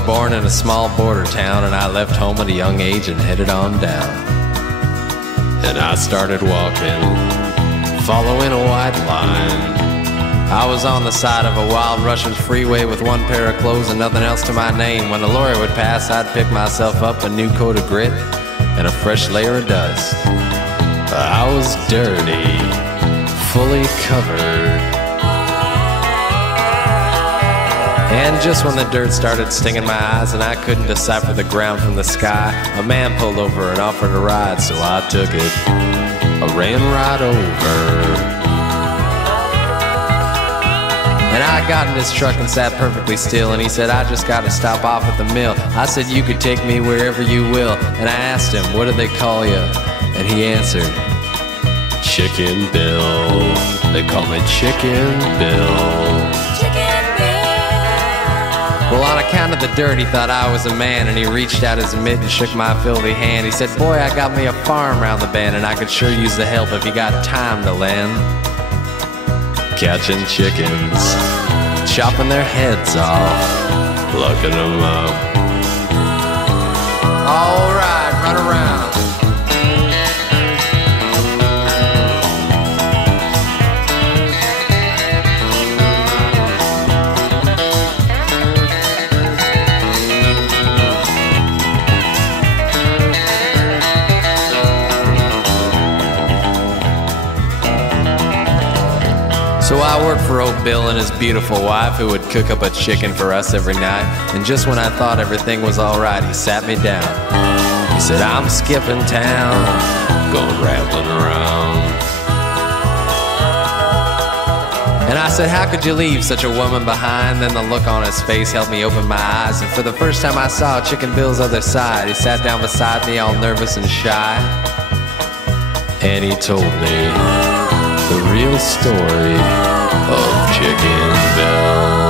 was born in a small border town, and I left home at a young age and headed on down. And I started walking, following a white line. I was on the side of a wild Russian freeway with one pair of clothes and nothing else to my name. When a lorry would pass, I'd pick myself up a new coat of grit and a fresh layer of dust. I was dirty, fully covered. And just when the dirt started stinging my eyes and I couldn't decipher the ground from the sky, a man pulled over and offered a ride, so I took it. I ran right over. And I got in his truck and sat perfectly still, and he said, I just got to stop off at the mill. I said, you could take me wherever you will. And I asked him, what do they call you? And he answered, Chicken Bill. They call me Chicken Bill. Chicken Bill. Well, on account of the dirt, he thought I was a man, and he reached out his mitt and shook my filthy hand. He said, boy, I got me a farm round the bend, and I could sure use the help if you got time to lend. Catching chickens, chopping their heads off, plucking them up. All right, run around. So I worked for old Bill and his beautiful wife, who would cook up a chicken for us every night. And just when I thought everything was all right, he sat me down. He said, I'm skipping town, going rattling around. And I said, how could you leave such a woman behind? Then the look on his face helped me open my eyes. And for the first time I saw Chicken Bill's other side. He sat down beside me all nervous and shy. And he told me the real story of Chicken Bill.